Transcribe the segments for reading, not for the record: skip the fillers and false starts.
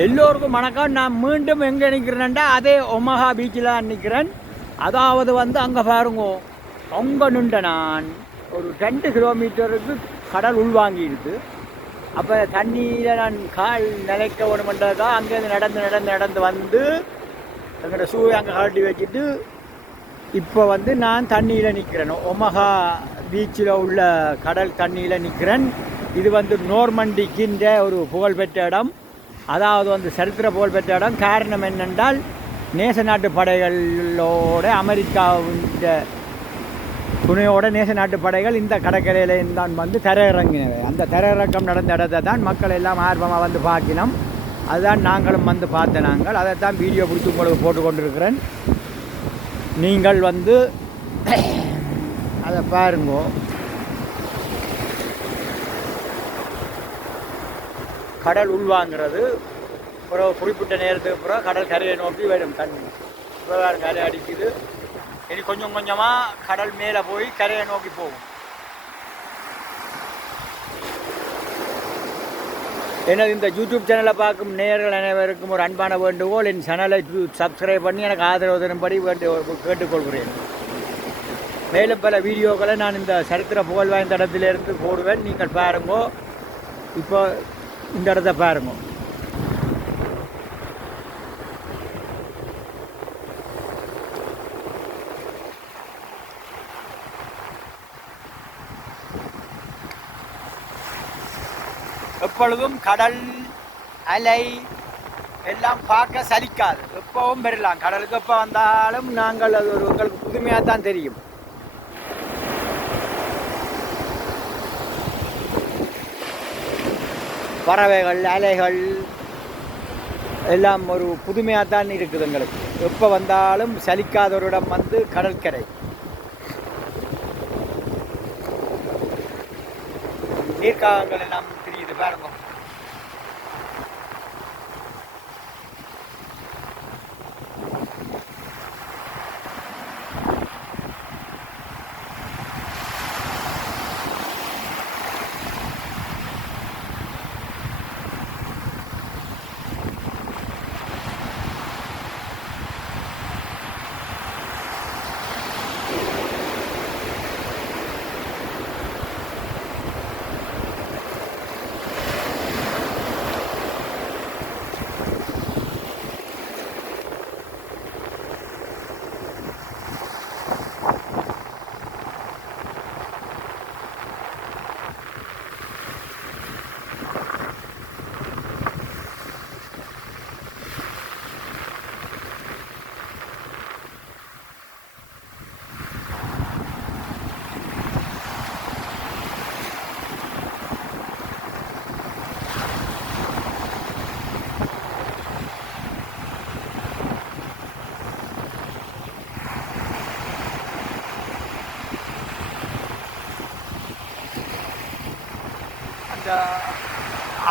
எல்லோருக்கும் வணக்கம். நான் மீண்டும் எங்கே நிற்கிறேன்டா அதே ஒமஹா பீச்சில் தான் நிற்கிறேன். அதாவது அங்கே பாருங்க, அங்கே நின்ற நான் ஒரு 2 கிலோமீட்டருக்கு கடல் உள்வாங்கிடுது. அப்போ தண்ணியில் நான் கால் நிலைக்க வேணுமென்றதுக்காக அங்கேருந்து நடந்து வந்து எங்களோட ஷூவை அங்கே கழட்டி வச்சுட்டு இப்போ நான் தண்ணியில் நிற்கிறேன். ஒமஹா பீச்சில் உள்ள கடல் தண்ணியில் நிற்கிறேன். இது நோர்மண்டிக்கின்ற ஒரு புகழ்பெற்ற இடம். அதாவது சரித்திர புகழ்பெற்ற இடம். காரணம் என்னென்றால், நேச நாட்டு படைகளோட அமெரிக்காவின் துணையோட நேச நாட்டு படைகள் இந்த கடற்கரையில் தான் தரையிறங்கினவை. அந்த தரையிறக்கம் நடந்த இடத்தை தான் மக்கள் எல்லாம் ஆர்வமாக பார்க்கணும். அதுதான் நாங்களும் பார்த்த நாங்கள் அதைத்தான் வீடியோ பிடிச்சி உங்களுக்கு போட்டு கொண்டிருக்கிறேன். நீங்கள் அதை பாருங்க. கடல் உள்வாங்கிறது ஒரு குறிப்பிட்ட நேரத்துக்கு அப்புறம் கடல் கரையை நோக்கி வரும் தண்ணி. இப்போ கரை அடிக்குது. இனி கொஞ்சம் கொஞ்சமாக கடல் மேலே போய் கரையை நோக்கி போகும். எனது இந்த யூடியூப் சேனலை பார்க்கும் நேயர்கள் அனைவருக்கும் ஒரு அன்பான வேண்டுகோள், என் சேனலை சப்ஸ்கிரைப் பண்ணி எனக்கு ஆதரவு தரும்படி கேட்டுக்கொள்கிறேன். மேலும் பல வீடியோக்களை நான் இந்த சரித்திர புகழ் வாய்ந்த இடத்திலிருந்து போடுவேன். நீங்கள் பாருங்க. இப்போ இந்த இடத்த பாருங்க. எப்பொழுதும் கடல் அலை எல்லாம் பார்க்க சலிக்காது. எப்பவும் பெறலாம். கடலுக்கு எப்போ வந்தாலும் நாங்கள் அது உங்களுக்கு புதுமையாக தான் தெரியும். பறவைகள், அலைகள் எல்லாம் ஒரு புதுமையாக தான் இருக்குது எங்களுக்கு. எப்போ வந்தாலும் சலிக்காத ஒரு இடம் கடற்கரை. நீர்க்காகங்கள் எல்லாம் தெரியுது பாருங்க.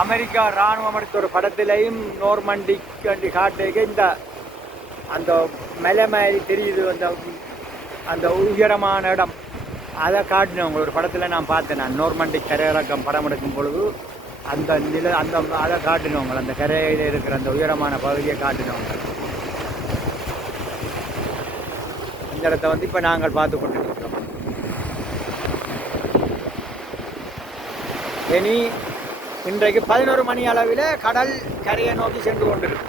அமெரிக்கா இராணுவம் எடுத்த ஒரு படத்திலையும் நோர்மண்டி காட்டுக்கு இந்த அந்த மலை மாதிரி தெரியுது. அந்த உயரமான இடம் அதை காட்டினவங்க ஒரு படத்தில் நான் பார்த்தேன். நான் நோர்மண்டி கரையிறக்கம் படம் எடுக்கும் பொழுது அந்த அதை காட்டினவங்க, அந்த கரையில் இருக்கிற அந்த உயரமான பகுதியை காட்டினவங்க. இந்த இடத்த இப்போ நாங்கள் பார்த்து கொண்டிருக்கிறோம். இனி இன்றைக்கு 11 மணி அளவில் கடல் கரையை நோக்கி சென்று கொண்டிருக்கு.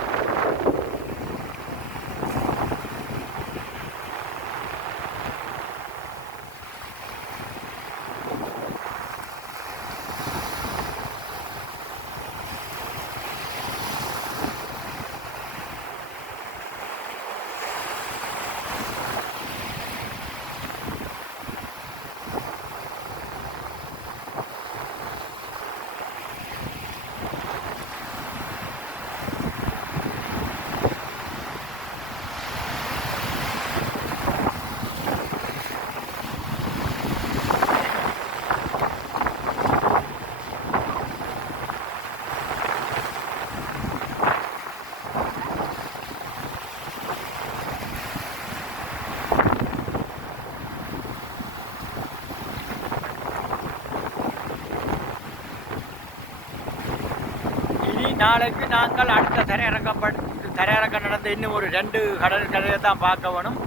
நாளைக்கு நாங்கள் அடுத்த தரையிறக்கம் நடந்த இன்னும் ஒரு 2 கடற்கரையை தான் பார்க்க வேணும்.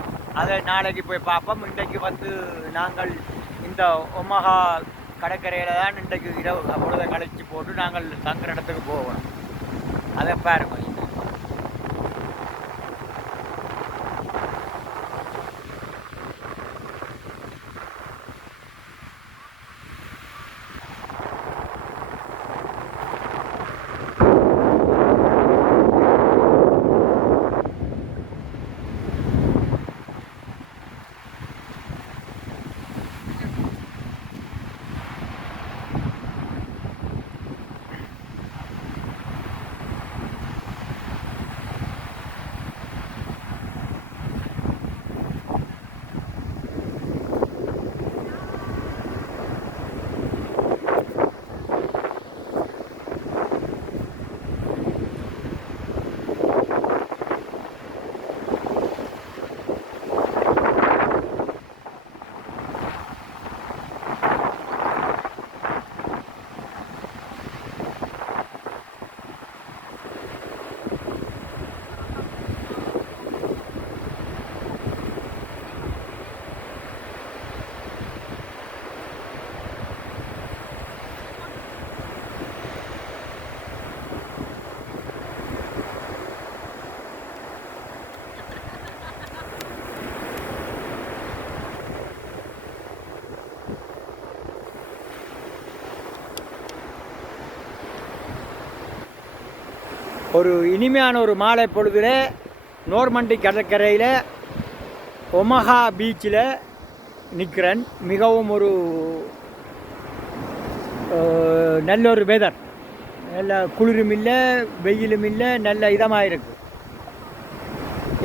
அதை நாளைக்கு போய் பார்ப்போம். இன்றைக்கு வந்து நாங்கள் இந்த ஒமஹா கடற்கரையில் தான் இன்றைக்கு இரவு பொழுதை கழிச்சு போட்டு நாங்கள் தங்குற இடத்துக்கு போகணும். அதை பாருங்க. ஒரு இனிமையான ஒரு மாலை பொழுதில் நோர்மண்டி கடற்கரையில் ஒமஹா பீச்சில் நிற்கிறேன். மிகவும் ஒரு நல்ல ஒரு வெதர், நல்ல குளிரும் இல்லை வெயிலும் இல்லை, நல்ல இதமாக இருக்குது.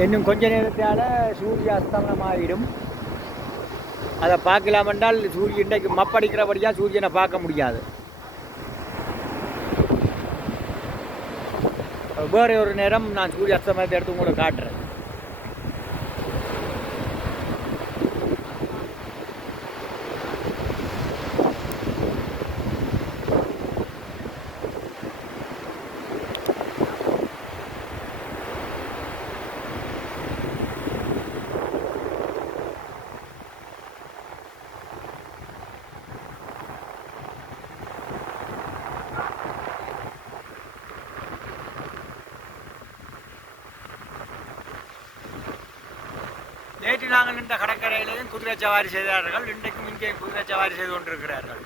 இன்னும் கொஞ்ச நேரத்தால் சூரிய அஸ்தமனமாகிடும். அதை பார்க்கலாம் என்றால் சூரியன் இன்றைக்கு மப்படிக்கிறபடியாக சூரியனை பார்க்க முடியாது. வேறு ஒரு நேரம் நான் சூரிய அஸ்தமனத்தை எடுத்து உங்களுக்கு காட்டுறேன். நேற்று நாங்கள் இந்த கடற்கரையிலேயும் குதிரை சவாரி செய்தார்கள். இன்றைக்கும் இங்கே குதிரை சவாரி செய்து கொண்டிருக்கிறார்கள்.